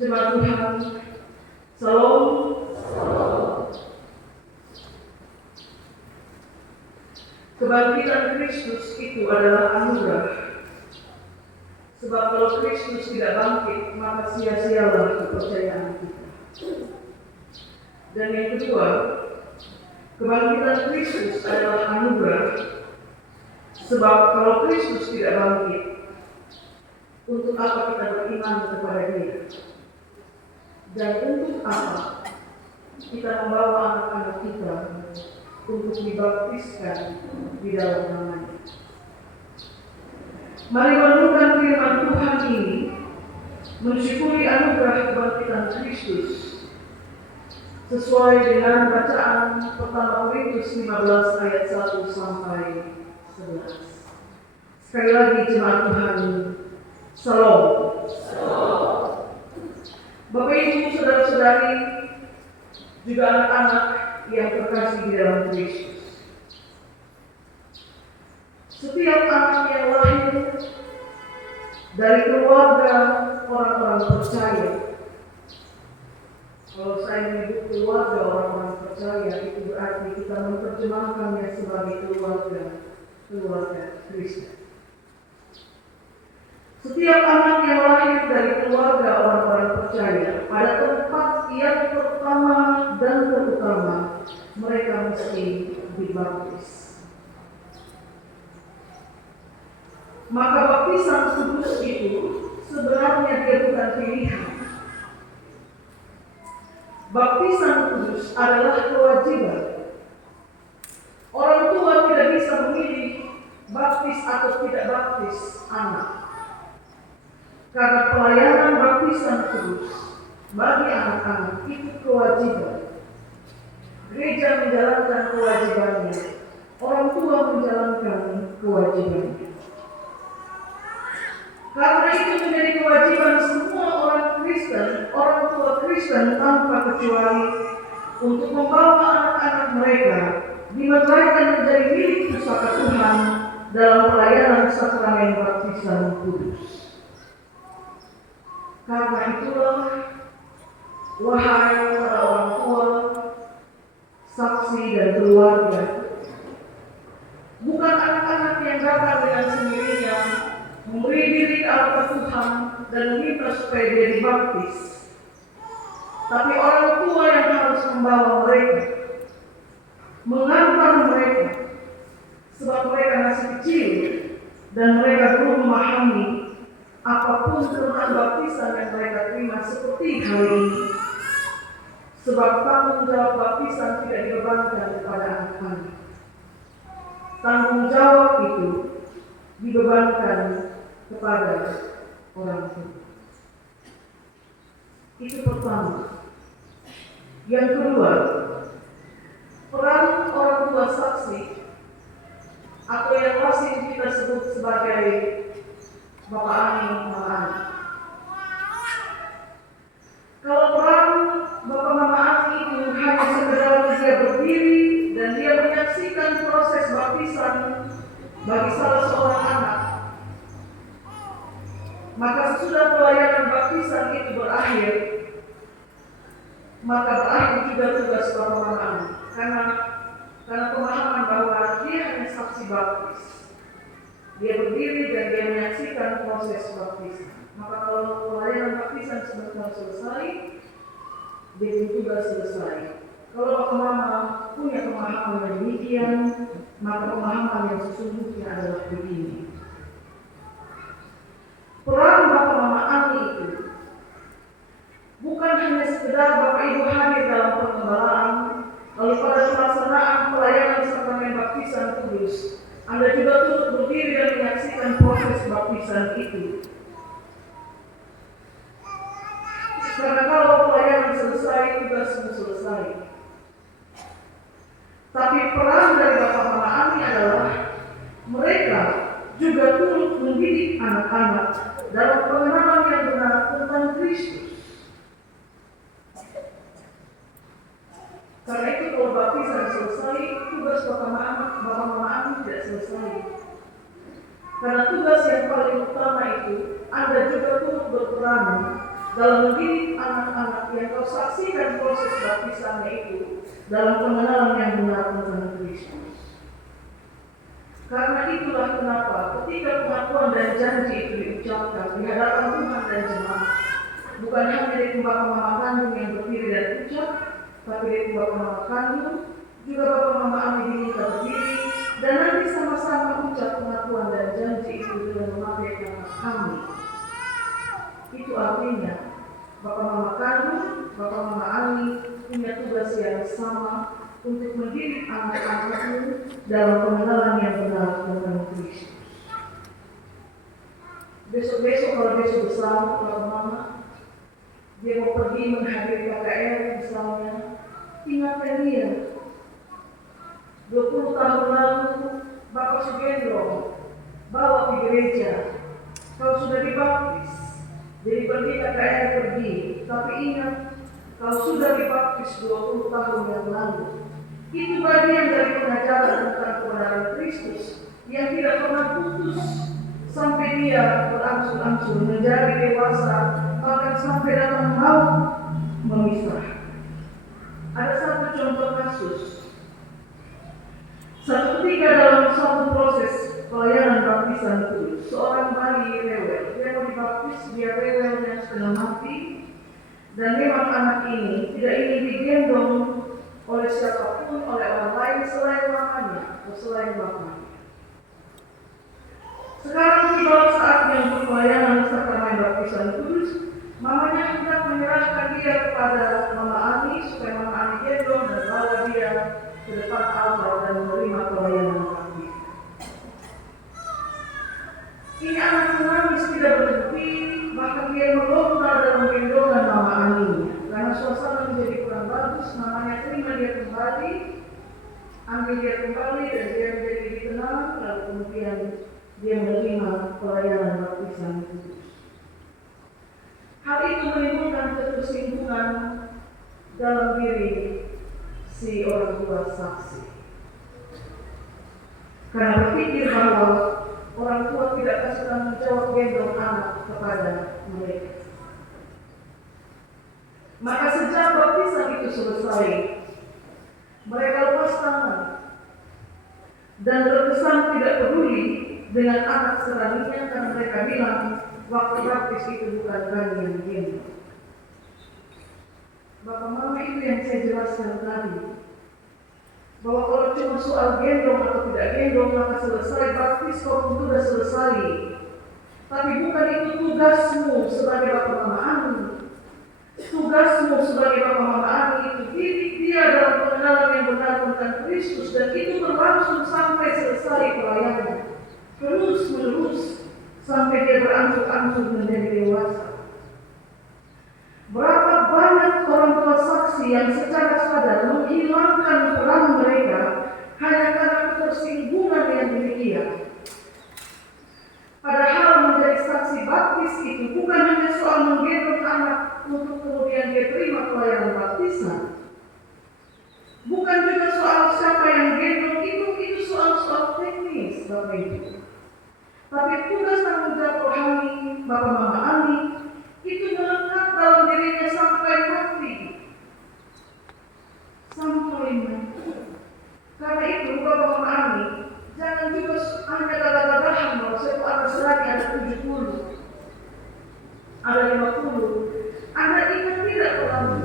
Jemaat Tuhan, Salam. Kebangkitan Kristus itu adalah anugerah. Sebab kalau Kristus tidak bangkit, maka sia-sialah kepercayaan kita. Dan yang kedua, kebangkitan Kristus adalah anugerah. Sebab kalau Kristus tidak bangkit, untuk apa kita beriman kepada Dia? Dan untuk apa kita membawa anak-anak kita untuk dibaptiskan di dalam nama-Nya? Mari merenungkan firman Tuhan ini, mensyukuri anugerah kebangkitan Kristus sesuai dengan bacaan pertama Korintus 15 ayat 1 sampai 11. Sekali lagi jemaat Tuhan, Salam. Bapak Ibu, saudara-saudari, juga anak-anak yang terkasih di dalam Kristus. Setiap anak yang lahir dari keluarga orang-orang percaya, kalau saya menyebut keluarga orang-orang percaya, itu berarti kita menerjemahkannya sebagai keluarga Kristen. Setiap anak yang lahir dari keluarga orang-orang percaya, pada tempat yang pertama dan terutama, mereka mesti dibaptis. Maka baptisan kudus itu sebenarnya dia bukan pilihan. Baptisan kudus adalah kewajiban. Orang tua tidak bisa memilih baptis atau tidak baptis anak. Karena pelayanan baptisan kudus bagi anak-anak itu kewajiban. Gereja menjalankan kewajibannya, orang tua menjalankan kewajibannya. Karena itu menjadi kewajiban semua orang Kristen, orang tua Kristen tanpa kecuali, untuk membawa anak-anak mereka dimeteraikan menjadi milik pusaka Tuhan dalam pelayanan sakramen baptisan kudus. Karena itulah, wahai para orang tua, saksi dan keluarga, bukan anak-anak yang datang dengan sendirinya memberi diri ke hadapan Tuhan dan meminta supaya dia dibaptis, tapi orang tua yang harus membawa mereka, mengantar mereka, sebab mereka masih kecil dan mereka belum memahami apapun tentang baptisan yang mereka terima seperti hari ini. Sebab tanggung jawab baptisan tidak dibebankan kepada anak-anak. Tanggung jawab itu dibebankan kepada orang tua. Itu pertama. Yang kedua, peran orang tua saksi atau yang masih kita sebut sebagai Bapak Ani, Mama Ani. Kalau peran Bapak Mama Ani itu hanya sekedar dia berdiri dan dia menyaksikan proses baptisan bagi salah seorang anak, maka sesudah pelayanan baptisan itu berakhir, maka berakhir juga tugas Bapak Mama Ani. Karena pemahaman bahwa dia hanya saksi baptis. Dia berdiri dan dia menyaksikan proses baptisan. Maka kalau pelayanan baptisan sebentar selesai, dia juga selesai. Kalau Bapak Mama punya pemahaman yang demikian, maka pemahaman yang sesungguhnya adalah begini. Peran Bapak Mama Ani itu bukan hanya sekedar Bapak Ibu hadir dalam pengembalaan, lalu pada pelaksanaan pelayanan sakramen baptisan kudus, Anda juga turut berdiri dan menyaksikan proses baptisan itu. Karena kalau pelayanan selesai, tugasmu selesai. Tapi peran dari Bapak Mama Ani adalah mereka juga turut mendidik anak-anak dalam pengenalan yang benar tentang Kristus. Karena itu kalau baptisan selesai, tugas Bapak Mama Ani tidak selesai. Karena tugas yang paling utama itu, Anda juga turut berperan dalam mendidik anak-anak yang kau saksikan proses baptisannya itu dalam pengenalan yang benar tentang Kristus. Karena itulah kenapa ketika pengakuan dan janji itu diucapkan di hadapan Tuhan dan jemaat, bukan hanya dari bapak mama kandung yang berdiri dan ucap, tapi dari bapak mama kandung, juga bapak mama Ami diminta berdiri, dan nanti sama-sama ucap pengakuan dan janji itu dengan memakai kata kami. Itu artinya bapak mama kandung, bapak mama Ami punya tugas yang sama untuk mendidik anak-anakmu dalam pengenalan yang benar tentang Kristus. Besok-besok kalau besok bersama bapak mama, dia mau pergi menghadiri KKR misalnya, ingatkan dia 20 tahun lalu Bapak Sugendro bawa ke gereja, kau sudah dibaptis, jadi pergi KKR pergi, tapi ingat kau sudah dibaptis 20 tahun yang lalu. Itu bagian dari pengajaran tentang kebenaran Kristus yang tidak pernah putus sampai dia berangsur-angsur menjadi dewasa, bahkan sampai datang maut memisah. Ada satu contoh kasus. Satu ketika dalam suatu proses pelayanan baptisan itu, seorang bayi rewel, dia mau dibaptis, dia rewelnya setengah mati, dan memang anak ini tidak ingin digendong oleh siapapun, oleh orang lain selain mamanya atau selain bapaknya. Sekarang tiba saatnya untuk pelayanan sakramen baptisan kudus, mamanya hendak menyerahkan dia kepada Mama Ani supaya Mama Ani gendong dan bawa dia ke depan altar dan menerima pelayanan baptisan. Ini anak menangis tidak berhenti, bahkan dia melontar dalam gendongan Mama Ani. Karena suasana menjadi kurang bagus, mamanya terima dia kembali, ambil dia kembali dan dia menjadi tenang, lalu kemudian dia menerima pelayanan baptisan kudus. Hal itu menimbulkan ketersinggungan dalam diri si orang tua saksi. Karena berpikir bahwa orang tua tidak kasih tanggung jawab gendong anak kepada mereka. Maka sejak baptisan itu selesai, mereka lepas tangan dan terkesan tidak peduli dengan anak seraninya karena mereka bilang waktu baptis itu bukan kami yang gendong. Bapak mama itu yang saya jelaskan tadi, bahwa kalau cuma soal gendong atau tidak gendong maka selesai baptis kau sudah selesai. Tapi bukan itu tugasmu sebagai bapak mama Ani. Tugasmu sebagai bapak mama Ani itu didik dia dalam pengenalan yang benar tentang Kristus, dan itu berlangsung sampai selesai pelayanan, terus menerus sampai dia berangsur-angsur menjadi dewasa. Berapa banyak orang tua saksi yang secara sadar menghilangkan peran mereka hanya karena ketersinggungan yang demikian. Padahal menjadi saksi baptis itu bukan hanya soal menggendong anak untuk kemudian dia terima pelayanan baptisan. Bukan juga soal siapa yang gendong, itu soal teknis, Bapak Ibu. Tapi tugas tanggung jawab rohani Bapak Mama Ani itu melekat dalam dirinya sampai mati. Sampai mati. Karena itu Bapak Mama Ani jangan juga hanya gagah-gagahan bahwa satu atas lagi ada 70, ada 50. Anda ingat tidak kalau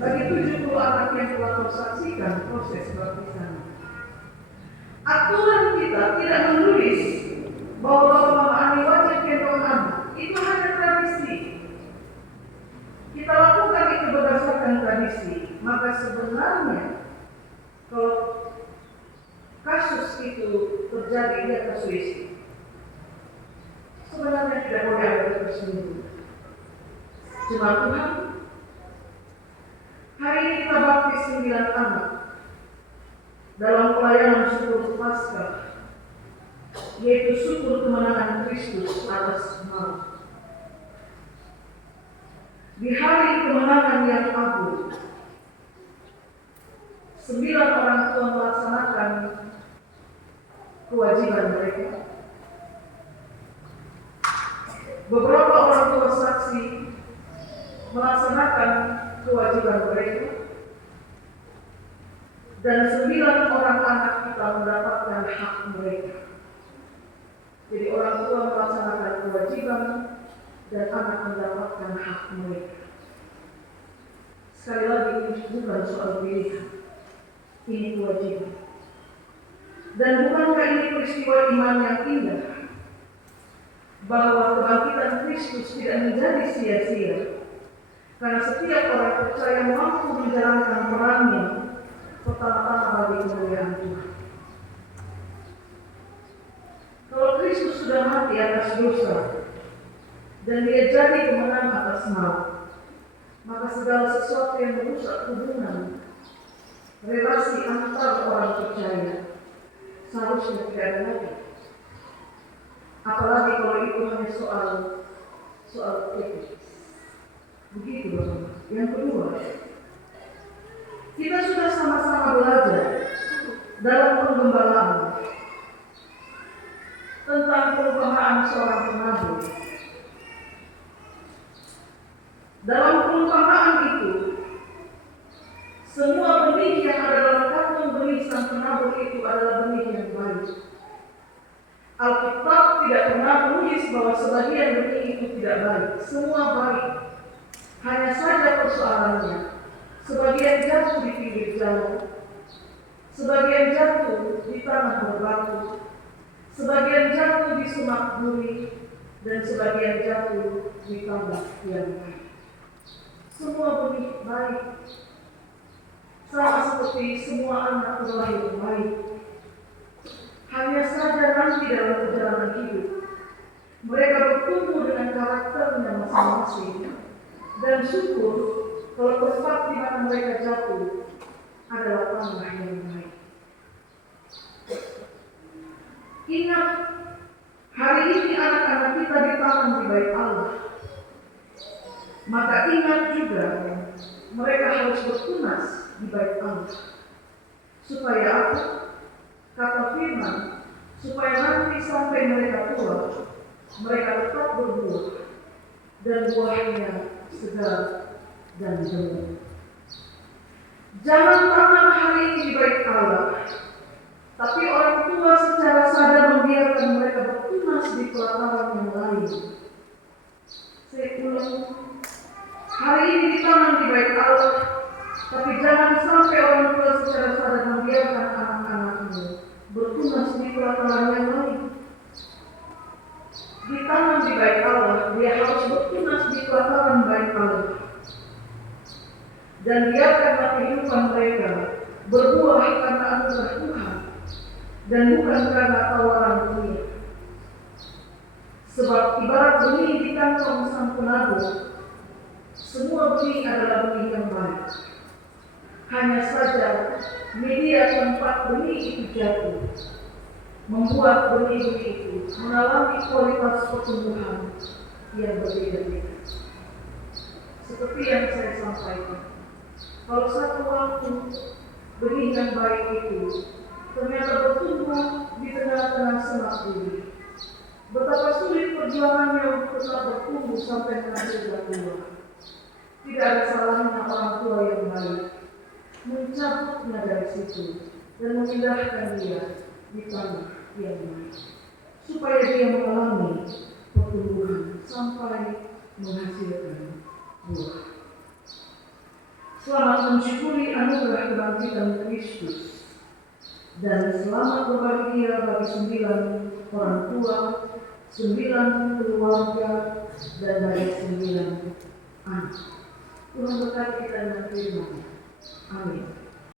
bagi 70 anak yang telah tersaksikan proses baptisan, aturan kita tidak menulis bahwa Bapak Mama Ani wajib gendong anak. Itu hanya tradisi. Kita lakukan itu berdasarkan tradisi. Maka sebenarnya kalau kasus itu terjadi di atas selisih, sebenarnya tidak boleh ada tersinggung. Cuma Tuhan, hari ini kita baptis 9 anak dalam pelayanan syukur Paskah, yaitu syukur kemenangan Kristus atas maut. Di hari kemenangan yang agung, 9 orang tua melaksanakan kewajiban mereka. Beberapa orang tua saksi melaksanakan kewajiban mereka, dan 9 orang anak kita mendapatkan hak mereka. Jadi orang tua melaksanakan kewajiban dan anak mendapatkan hak mereka. Sekali lagi, ini bukan soal pilihan, ini kewajiban. Dan bukankah ini peristiwa iman yang indah, bahwa kebangkitan Kristus tidak menjadi sia-sia, karena setiap orang percaya mampu menjalankan perannya pertama-tama bagi kemuliaan Tuhan. Kalau Kristus sudah mati atas dosa dan dia jadi pemenang atas maut, maka segala sesuatu yang merusak hubungan relasi antar orang percaya seharusnya tidak ada lagi. Apalagi kalau itu hanya soal etik. Begitu, Bapak. Yang kedua, kita sudah sama-sama belajar dalam penggembalaan tentang perumpamaan seorang penabur. Dalam perumpamaan itu, semua benih yang ada dalam kantong benih sang penabur itu adalah benih yang baik. Alkitab tidak pernah menulis bahwa sebagian benih itu tidak baik. Semua baik. Hanya saja persoalannya, sebagian jatuh di pinggir jalan, sebagian jatuh di tanah berbatu, sebagian jatuh di semak duri, dan sebagian jatuh di tanah yang baik. Semua benih baik. Sama seperti semua anak terlahir baik. Hanya saja nanti dalam perjalanan hidup, mereka bertumbuh dengan karakternya masing-masing. Dan syukur kalau tempat di mana mereka jatuh adalah tanah yang baik. Ingat, hari ini anak-anak kita ditanam di bait Allah. Maka ingat juga, mereka harus bertunas di bait Allah. Supaya apa? Kata firman, supaya nanti sampai mereka tua, mereka tetap berbuah dan buahnya segar dan bening. Jangan tanam hari ini di bait Allah, tapi orang tua secara sadar membiarkan mereka bertunas di pelataran yang lain. Saya ulang, hari ini ditanam di bait Allah, tapi jangan sampai orang tua secara sadar membiarkan anak-anaknya bertunas di pelataran yang lain. Ditanam di bait Allah, dia harus bertunas di pelataran bait Allah. Dan biarkanlah kehidupan mereka berbuah karena anugerah Tuhan dan bukan karena tawaran dunia. Sebab ibarat benih di kantong sang penabur, semua benih adalah benih yang baik. Hanya saja media tempat benih itu jatuh membuat benih-benih itu mengalami kualitas pertumbuhan yang berbeda-beda. Seperti yang saya sampaikan, kalau satu waktu benih yang baik itu ternyata bertumbuh di tengah-tengah semak duri, betapa sulit perjuangannya untuk tetap bertumbuh sampai menghasilkan buah. Tidak ada salahnya orang tua yang baik mencabutnya dari situ dan memindahkan dia di tanah yang baik, supaya dia mengalami pertumbuhan sampai menghasilkan buah. Selamat mensyukuri anugerah kebangkitan Kristus dan selamat berbahagia bagi 9 orang tua, 9 keluarga, dan bagi 9 anak. Tuhan berkati kita dengan firman. Amin.